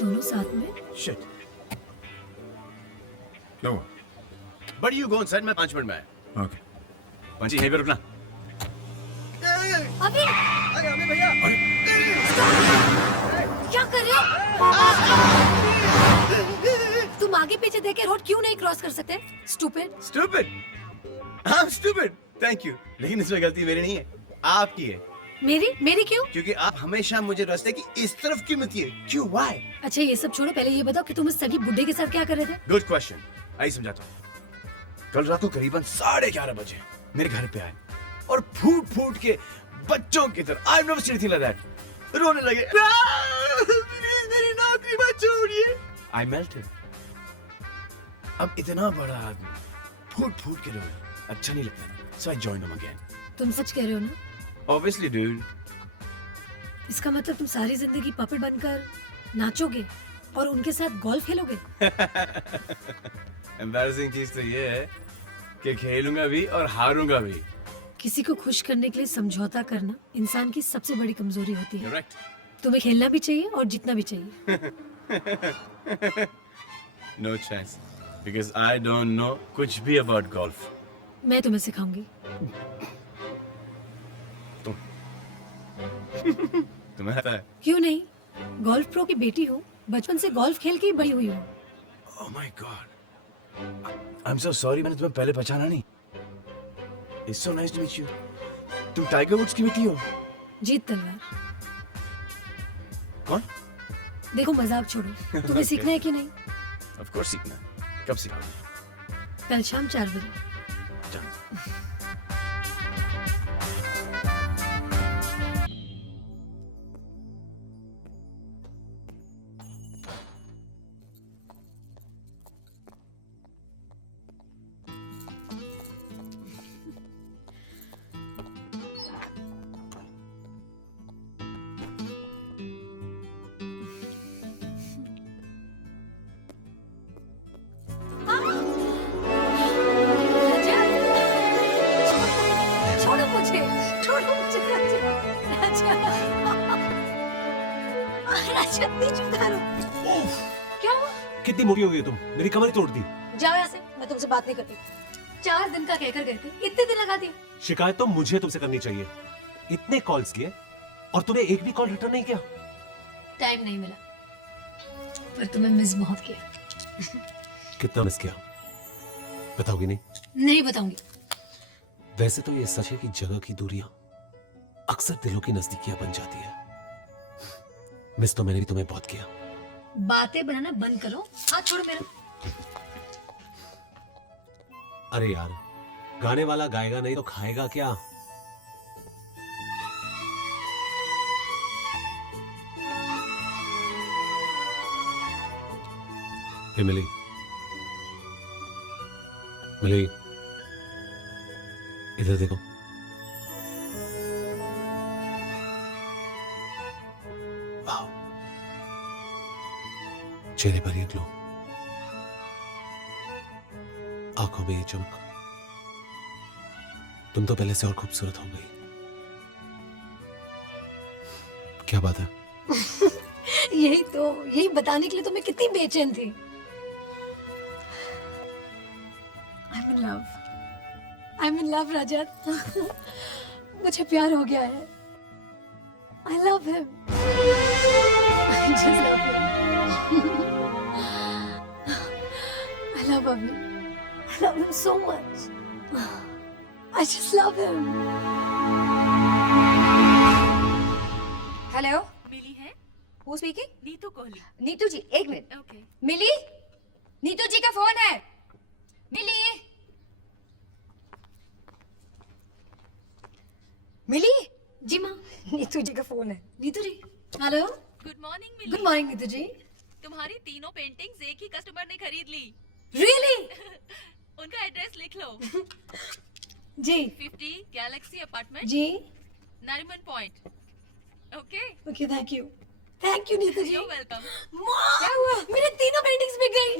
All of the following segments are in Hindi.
दोनों साथ में? Shit. क्या हुआ? But you go inside, मैं 5 मिनट में आया. ओके. पंची यहीं पे रुकना. अभी अरे भैया. क्या कर रहे हो? तुम आगे पीछे देख के रोड क्यों नहीं क्रॉस कर सकते? Stupid. Stupid. I'm stupid. Thank you. लेकिन इसमें गलती मेरी नहीं है, आपकी है. मेरी क्यों? क्योंकि आप हमेशा मुझे रास्ते की इस तरफ क्यों मिलती है? क्यों? Why? अच्छा ये सब छोड़ो, पहले ये बताओ कि तुम इस सगी बुड्ढे के साथ क्या कर रहे थे? Good question. आइए समझाता हूँ. कल रात को करीबन 11:30 बजे मेरे घर पे आए और फूट फूट के बच्चों की तरह I've never seen anything like that. रोने लगे. Please मेरी नौकरी मत छोड़िए. I melted. अब इतना बड़ा आदमी फूट फूट के रोए, अच्छा नहीं लगता. So I joined him again. तुम सच कह रहे हो ना? Obviously, dude. इसका मतलब तुम सारी जिंदगी पपेट बनकर नाचोगे और उनके साथ गोल्फ खेलोगे? Embarrassing चीज तो ये है कि खेलूंगा भी और हारूंगा भी. किसी को खुश करने के लिए समझौता करना इंसान की सबसे बड़ी कमजोरी होती है. Correct. तुम्हें खेलना भी चाहिए और जीतना भी चाहिए. No chance. Because I don't know कुछ भी about golf. मैं तुम्हें सिखाऊंगी. तुम्हें आता है? क्यों नहीं? गोल्फ प्रो की बेटी हूँ, बचपन से गोल्फ खेल के ही बड़ी हुई हूँ. Oh my God. I'm so sorry मैंने तुम्हें पहले पहचाना नहीं. It's so nice to meet you. तुम टाइगर वुड्स की बेटी हो? जीत तलवार. कौन? देखो मजाक छोड़ो. तुम्हें सीखना है कि नहीं? Of course सीखना. कब सिखाओगे? कल शाम 4 बजे. चलो. छोड़ो मुझे. राजा. राजा नीचे उतारो. क्या हुआ? कितनी मोटी हो गई तुम? मेरी कमर ही तोड़ दी. जाओ यहाँ से. मैं तुमसे बात नहीं करती. 4 दिन का कहकर गए थे, इतने दिन लगा दिए. शिकायत तो मुझे तुमसे करनी चाहिए. इतने कॉल्स किए और तूने एक भी कॉल रिटर्न नहीं किया. टाइम नहीं मिला, पर तुम्हें मिस बहुत किया. कितना मिस किया बताओगी नहीं? नहीं बताऊंगी. वैसे तो ये सच है कि जगह की दूरियां अक्सर दिलों की नजदीकियां बन जाती है. मिस तो मैंने भी तुम्हें बहुत किया. बातें बनाना बंद करो. हाथ छोड़ो मेरा. अरे यार, गाने वाला गाएगा नहीं तो खाएगा क्या? हे मिली. मिली, इधर देखो. वाह, चेहरे पर ये ग्लो, आंखों में ये चमक. तुम तो पहले से और खूबसूरत हो गई. क्या बात है? यही बताने के लिए तो मैं कितनी बेचैन थी. I'm in love, रजत. मुझे प्यार हो गया है. I love him. I just love him. I love him. I love him so much. I just love him. Hello, Mili है? Who speaking? नीतू कोहली. नीतू जी, एक मिनट. ओके. मिली, नीतू जी का फोन है. मिली, मिली. जी माँ. नीतू जी का फोन है. नीतू जी. हेलो. गुड मॉर्निंग मिली. गुड मॉर्निंग नीतू जी. तुम्हारी तीनों पेंटिंग्स एक ही कस्टमर ने खरीद ली. Really? उनका एड्रेस लिख लो. जी. 50 गैलेक्सी अपार्टमेंट, जी. Nariman point. Okay. Okay, thank you. Thank you Neetu ji. You welcome. क्या हुआ? मेरे तीनों पेंटिंग्स बिक गई.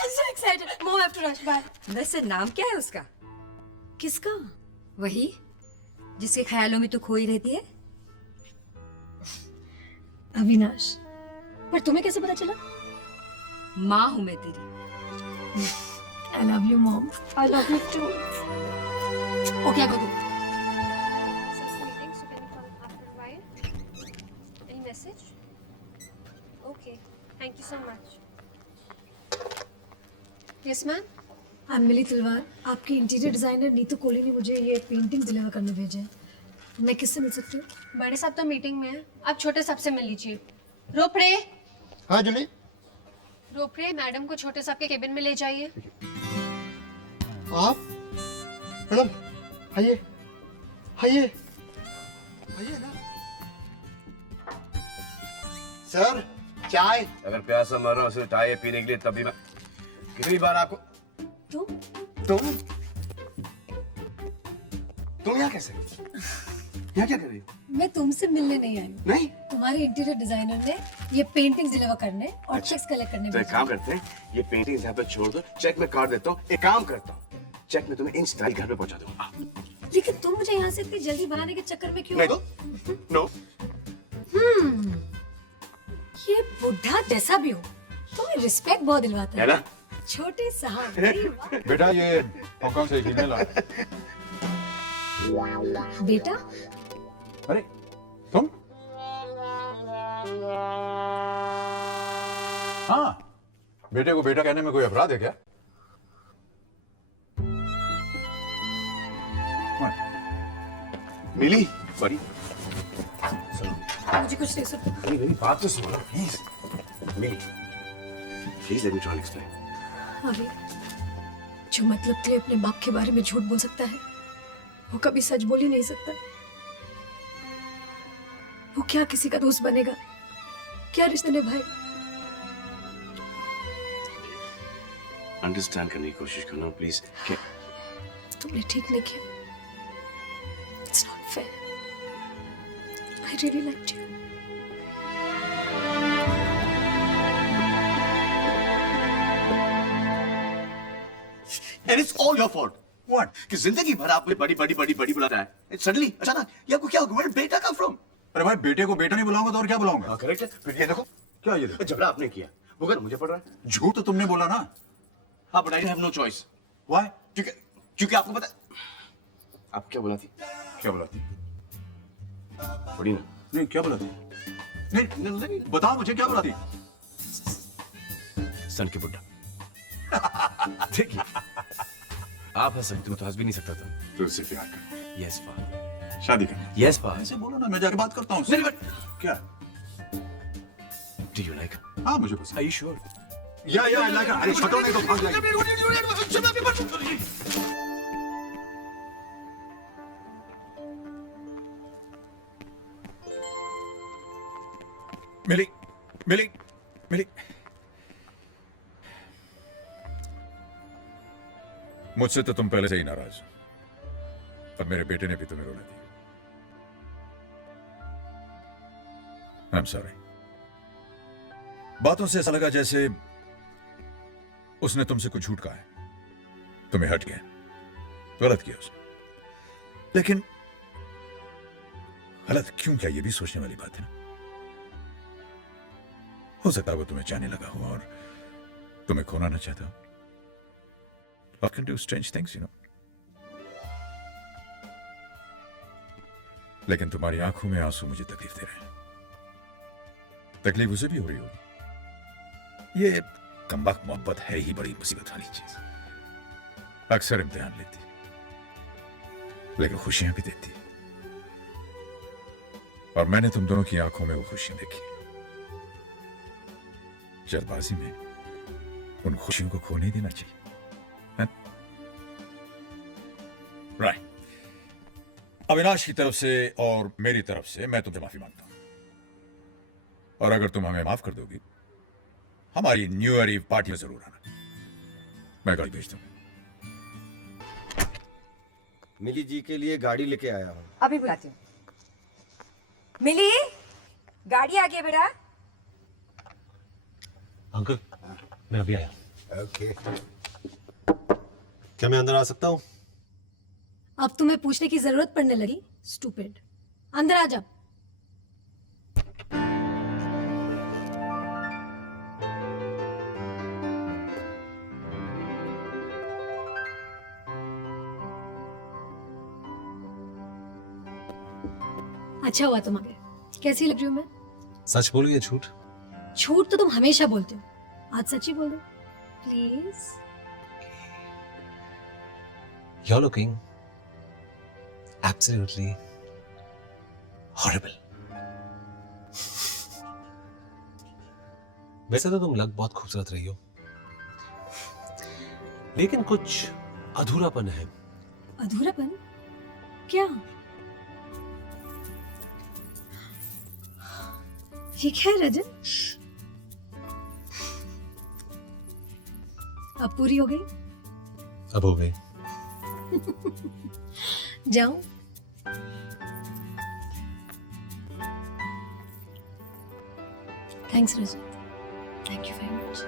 I'm so excited. Mom, I have to rush. Bye. वैसे नाम क्या है उसका? किसका? वही जिसके ख्यालों में तू खोई रहती है. अविनाश. पर तुम्हें कैसे पता चला? माँ हूं मैं तेरी। I love you, Mom. I love you too. Okay, go. Since the meeting, so can you come after a while? Any message? Okay, thank you so much. Yes, ma'am? I'm मिली तलवार। आपकी इंटीरियर डिजाइनर नीतू कोहली ने मुझे ये पेंटिंग डिलीवर करने भेजे हैं। मैं किससे मिल सकती हूँ? बड़े साहब तो मीटिंग में है, आप छोटे साहब से मिल लीजिए। रोपड़े, हाँ जूली। रोपड़े, मैडम को छोटे साहब के केबिन में ले जाइए। आप मैडम आइए आइए आइए ना। सर चाय। अगर प्यासा मर रहा हूँ सिर्फ चाय पीने के लिए, तभी मैं कितनी बार आपको तुम? तुम यहाँ कैसे? यहाँ क्या कर रही हो? मैं तुमसे मिलने नहीं आई हूँ। नहीं, तुम्हारे इंटीरियर डिजाइनर ने ये पेंटिंग्स डिलीवर करने और चेक्स कलेक्ट करने तो एक भेजे काम करते हैं, ये पेंटिंग्स यहाँ पे छोड़ दो, चेक में काट देता हूँ। एक काम करता हूँ, चेक में तुम्हें इंच घर पे पहुंचा दूंगा। लेकिन तुम मुझे यहाँ से इतनी जल्दी भगाने के चक्कर में क्यों? नहीं तो नो। ये बुढ़ा जैसा भी हो, तुम्हें रिस्पेक्ट बहुत दिलवाता है है ना? छोटे साहब। अरे वाह। बेटा ये हांगकांग से ईमेल आया। बेटा, अरे तुम? हाँ, बेटे को बेटा कहने में कोई अपराध है क्या? मिली बड़ी, मुझे कुछ नहीं सुन। मेरी बात तो सुनो please. Mili, please let me try explain. अभी जो मतलब के लिए अपने बाप के बारे में झूठ बोल सकता है, वो कभी सच बोल ही नहीं सकता। वो क्या किसी का दोस्त बनेगा? क्या रिश्ते निभाएगा? अंडरस्टैंड करने की कोशिश करना प्लीज। तुमने ठीक नहीं किया। It's not fair. I really liked you. And it's all your fault. What? कि जिंदगी भर आपको बड़ी बड़ी बड़ी बड़ी बुलाता है, सडनली अचानक ये आपको क्या हो गया? Where did बेटा come from? अरे भाई बेटे को बेटा नहीं बुलाऊंगा तो और क्या बुलाऊंगा? हाँ करेक्ट है। फिर ये देखो, क्या ये देखो? झगड़ा आपने किया, वो घर मुझे पड़ रहा है। झूठ तो तुमने बोला ना? हाँ but I have no choice. Why? क्योंकि आपको पता, आप क्या बुलाती? क्या बुलाती? बड़ी ना। नहीं क्या बुलाती? नहीं बताओ मुझे क्या बुलाती? सन के बुड्ढा। देखिए, आप हंस सकते हो तो हंस भी नहीं सकता था। तो उससे प्यार कर, Yes father. शादी करना। Yes father. ऐसे बोलो ना, मैं जाके बात करता हूँ उससे। नहीं but क्या? do you like her? हाँ मुझे पसंद। Are you sure? या लाइक अरे बताओ नहीं तो भाग जाएगी। मिली मिली मिली, मुझसे तो तुम पहले से ही नाराज हो, और मेरे बेटे ने भी तुम्हें रोने दी। I am sorry. बातों से ऐसा लगा जैसे उसने तुमसे कुछ झूठ कहा है, तुम्हें हट गया, गलत किया उसने। लेकिन गलत क्यों किया ये भी सोचने वाली बात है ना। हो सकता है वो तुम्हें चाहने लगा हो और तुम्हें खोना ना चाहता हो। Love can do strange things, you know. लेकिन तुम्हारी आंखों में आंसू मुझे तकलीफ दे रहे हैं। तकलीफ उसे भी हो रही होगी। ये कमबख्त मोहब्बत है ही बड़ी मुसीबत वाली चीज। अक्सर इम्तिहान लेती लेकिन खुशियां भी देती, और मैंने तुम दोनों की आंखों में वो खुशियां देखी। जल्दबाजी में उन खुशियों को खो नहीं देना चाहिए। राइट। अविनाश की तरफ से और मेरी तरफ से मैं तुमसे माफी मांगता हूं, और अगर तुम हमें माफ कर दोगी, हमारी न्यू ईयर ईव पार्टी में जरूर आना। मैं गाड़ी भेज दूंगा। मिली जी के लिए गाड़ी लेके आया हूँ। अभी बुलाती हूँ। मिली, गाड़ी आ गई बेटा। अंकल मैं अभी आया। ओके, क्या मैं अंदर आ सकता हूँ? अब तुम्हें पूछने की जरूरत पड़ने लगी? स्टूपिड, अंदर आ जा। अच्छा हुआ तुम आ गए। कैसी लग रही हूँ मैं? सच बोलो या झूठ? झूठ तो तुम हमेशा बोलते हो, आज सच ही बोलो please. You're looking absolutely horrible. वैसे तो तुम लग बहुत खूबसूरत रही हो, लेकिन कुछ अधूरापन है। अधूरापन? क्या? ये क्या है रजत? अब पूरी हो गई? अब हो गई। जाऊं? Thanks Rajat, thank you very much.